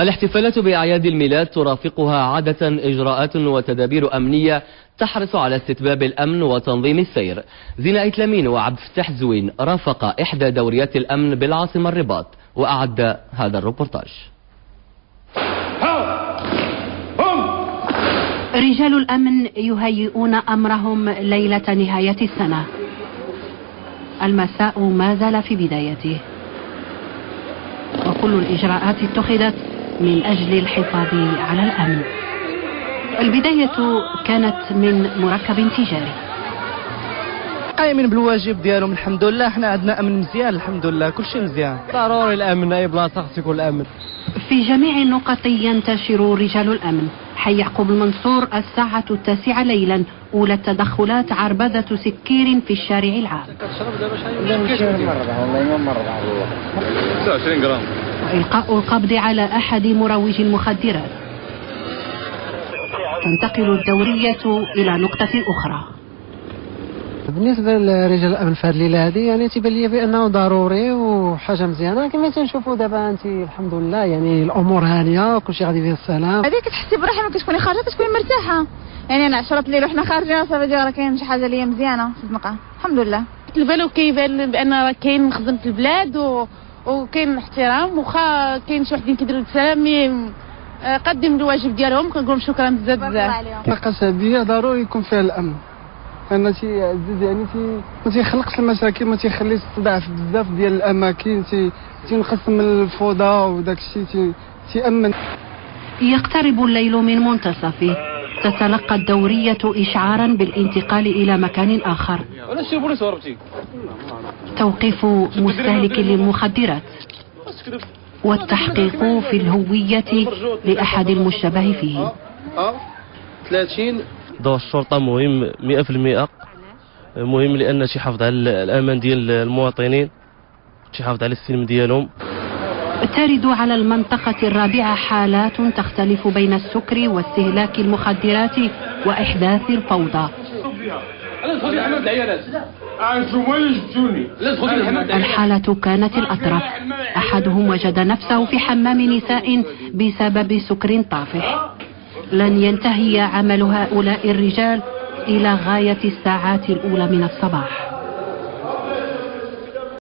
الاحتفالات بأعياد الميلاد ترافقها عادة إجراءات وتدابير أمنية تحرص على استتباب الأمن وتنظيم السير. زينة إتلامين وعبد الفتاح زوين رافق إحدى دوريات الأمن بالعاصمة الرباط وأعد هذا الروبورتاج. رجال الأمن يهيئون أمرهم ليلة نهاية السنة. المساء ما زال في بدايته وكل الإجراءات اتخذت من أجل الحفاظ على الأمن. البداية كانت من مركب تجاري. قايمين بالواجب ديالهم الحمد لله، احنا عندنا أمن مزيان الحمد لله، كل شيء مزيان. ضروري الأمن، أي بلاصة خص يكون الأمن. في جميع النقط ينتشر رجال الأمن. حي يعقوب المنصور الساعة 9 ليلا، أولى التدخلات عربدة سكير في الشارع العام. 29 جرام. وإلقاء القبض على أحد مروجي المخدرات. تنتقل الدورية إلى نقطة أخرى. بالنسبة لرجال الأمن في هذه الليلة هذه يعني تيبان لي بأنه ضروري وحاجة مزيانة، كما تنشوفوا دابا أنت الحمد لله يعني الأمور هانية كلشي غادي فيه السلام. هذيك كتحسي براحة ملي كتكوني خارجة كتكوني مرتاحة، يعني أنا 10 الليل وحنا خارجين صافي راه كاين شي حاجة اللي هي مزيانة في الزنقة الحمد لله. البال كيبان بأن راه كاين مخزن في البلاد وكاين احترام، وخا كاين شي وحدين كيديروا السلام قدم الواجب ديالهم، كنقول لهم شكرا بزاف بزاف. الطاقة الشعبية ضروري يكون فيها الأمن، أن تيعزز يعني ما تيخلقش المشاكل، ما تيخليش تضعف بزاف ديال الأماكن، تينقص من الفوضى وداك الشيء تيأمن. يقترب الليل من منتصفه، تتلقى الدورية إشعارا بالانتقال إلى مكان آخر. توقيف مستهلك للمخدرات والتحقيق في الهوية لأحد المشتبه فيه. 30 دور الشرطة مهم 100%، مهم لأن تيحافظ على الأمان ديال المواطنين، تيحافظ على السلم ديالهم. ترد على المنطقة الرابعة حالات تختلف بين السكر واستهلاك المخدرات وإحداث الفوضى. الحالة كانت الأطرف، أحدهم وجد نفسه في حمام نساء بسبب سكر طافح. لن ينتهي عمل هؤلاء الرجال إلى غاية الساعات الأولى من الصباح.